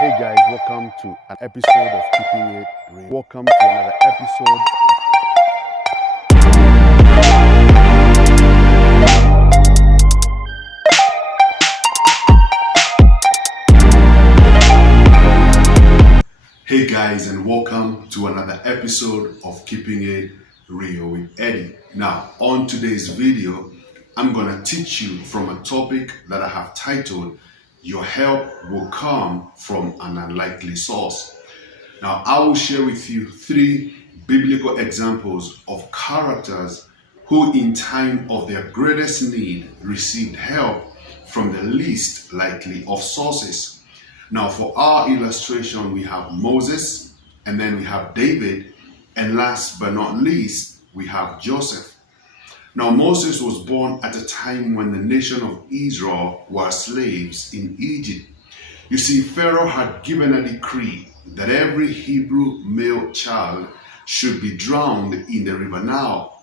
Hey guys, welcome to an episode of Keeping It Real. Welcome to another episode. Hey guys, and welcome to another episode of Keeping It Real with Eddie. Now, on today's video, I'm gonna teach you from a topic that I have titled, Your Help Will Come from an Unlikely Source. Now, I will share with you 3 biblical examples of characters who in time of their greatest need received help from the least likely of sources. Now, for our illustration, we have Moses, and then we have David, and last but not least, we have Joseph. Now, Moses was born at a time when the nation of Israel were slaves in Egypt. You see, Pharaoh had given a decree that every Hebrew male child should be drowned in the river Nile.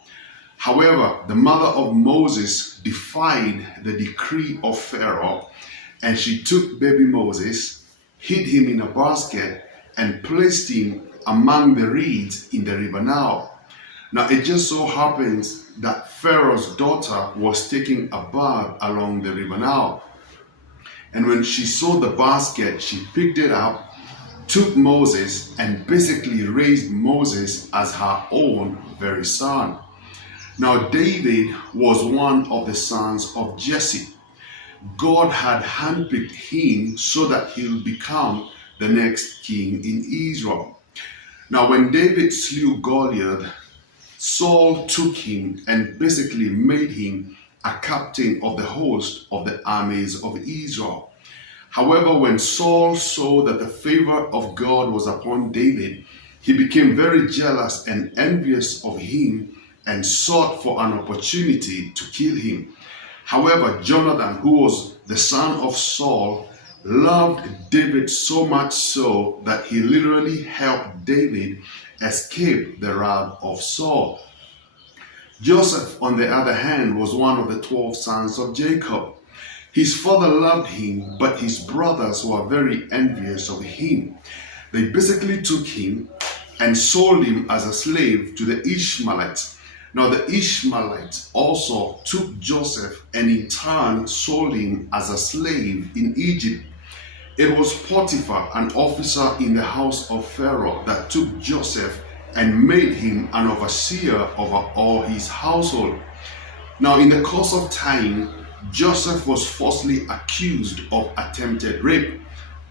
However, the mother of Moses defied the decree of Pharaoh, and she took baby Moses, hid him in a basket, and placed him among the reeds in the river Nile. Now, it just so happens that Pharaoh's daughter was taking a bath along the river Nile. And when she saw the basket, she picked it up, took Moses, and basically raised Moses as her own very son. Now, David was one of the sons of Jesse. God had handpicked him so that he'll become the next king in Israel. Now, when David slew Goliath, Saul took him and basically made him a captain of the host of the armies of Israel. However, when Saul saw that the favor of God was upon David, he became very jealous and envious of him and sought for an opportunity to kill him. However, Jonathan, who was the son of Saul, loved David so much so that he literally helped David escape the wrath of Saul. Joseph, on the other hand, was one of the 12 sons of Jacob. His father loved him, but his brothers were very envious of him. They basically took him and sold him as a slave to the Ishmaelites. Now, the Ishmaelites also took Joseph and in turn sold him as a slave in Egypt. It was Potiphar, an officer in the house of Pharaoh, that took Joseph and made him an overseer over all his household. Now, in the course of time, Joseph was falsely accused of attempted rape.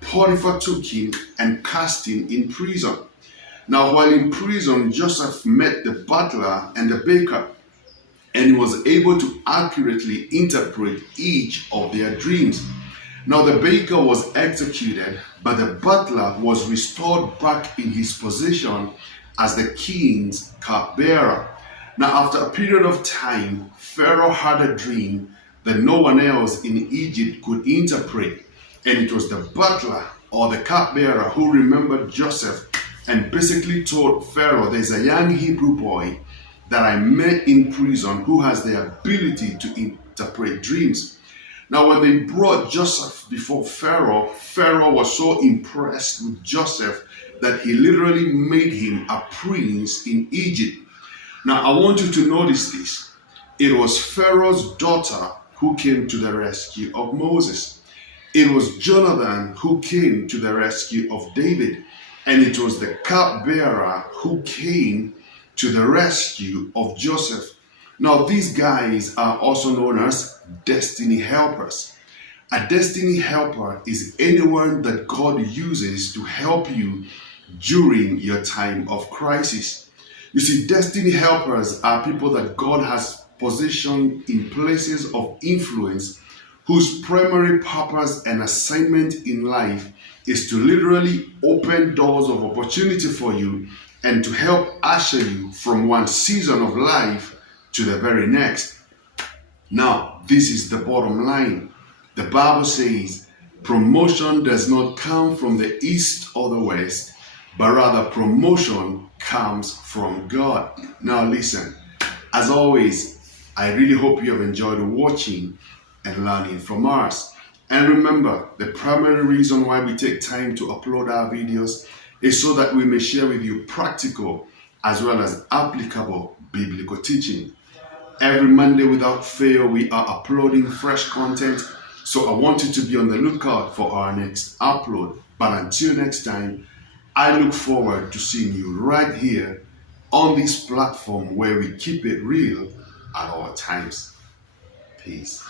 Potiphar took him and cast him in prison. Now, while in prison, Joseph met the butler and the baker, and he was able to accurately interpret each of their dreams. Now, the baker was executed, but the butler was restored back in his position as the king's cupbearer. Now, after a period of time, Pharaoh had a dream that no one else in Egypt could interpret, and it was the butler or the cupbearer who remembered Joseph and basically told Pharaoh, there's a young Hebrew boy that I met in prison who has the ability to interpret dreams. Now, when they brought Joseph before Pharaoh, Pharaoh was so impressed with Joseph that he literally made him a prince in Egypt. Now, I want you to notice this. It was Pharaoh's daughter who came to the rescue of Moses. It was Jonathan who came to the rescue of David. And it was the cupbearer who came to the rescue of Joseph. Now, these guys are also known as destiny helpers. A destiny helper is anyone that God uses to help you during your time of crisis. You see, destiny helpers are people that God has positioned in places of influence whose primary purpose and assignment in life is to literally open doors of opportunity for you and to help usher you from one season of life to the very next. Now, this is the bottom line. The Bible says promotion does not come from the east or the west, but rather promotion comes from God. Now listen, as always, I really hope you have enjoyed watching and learning from us. And remember, the primary reason why we take time to upload our videos is so that we may share with you practical as well as applicable biblical teaching. Every Monday without fail, we are uploading fresh content. So I want you to be on the lookout for our next upload. But until next time, I look forward to seeing you right here on this platform where we keep it real at all times. Peace.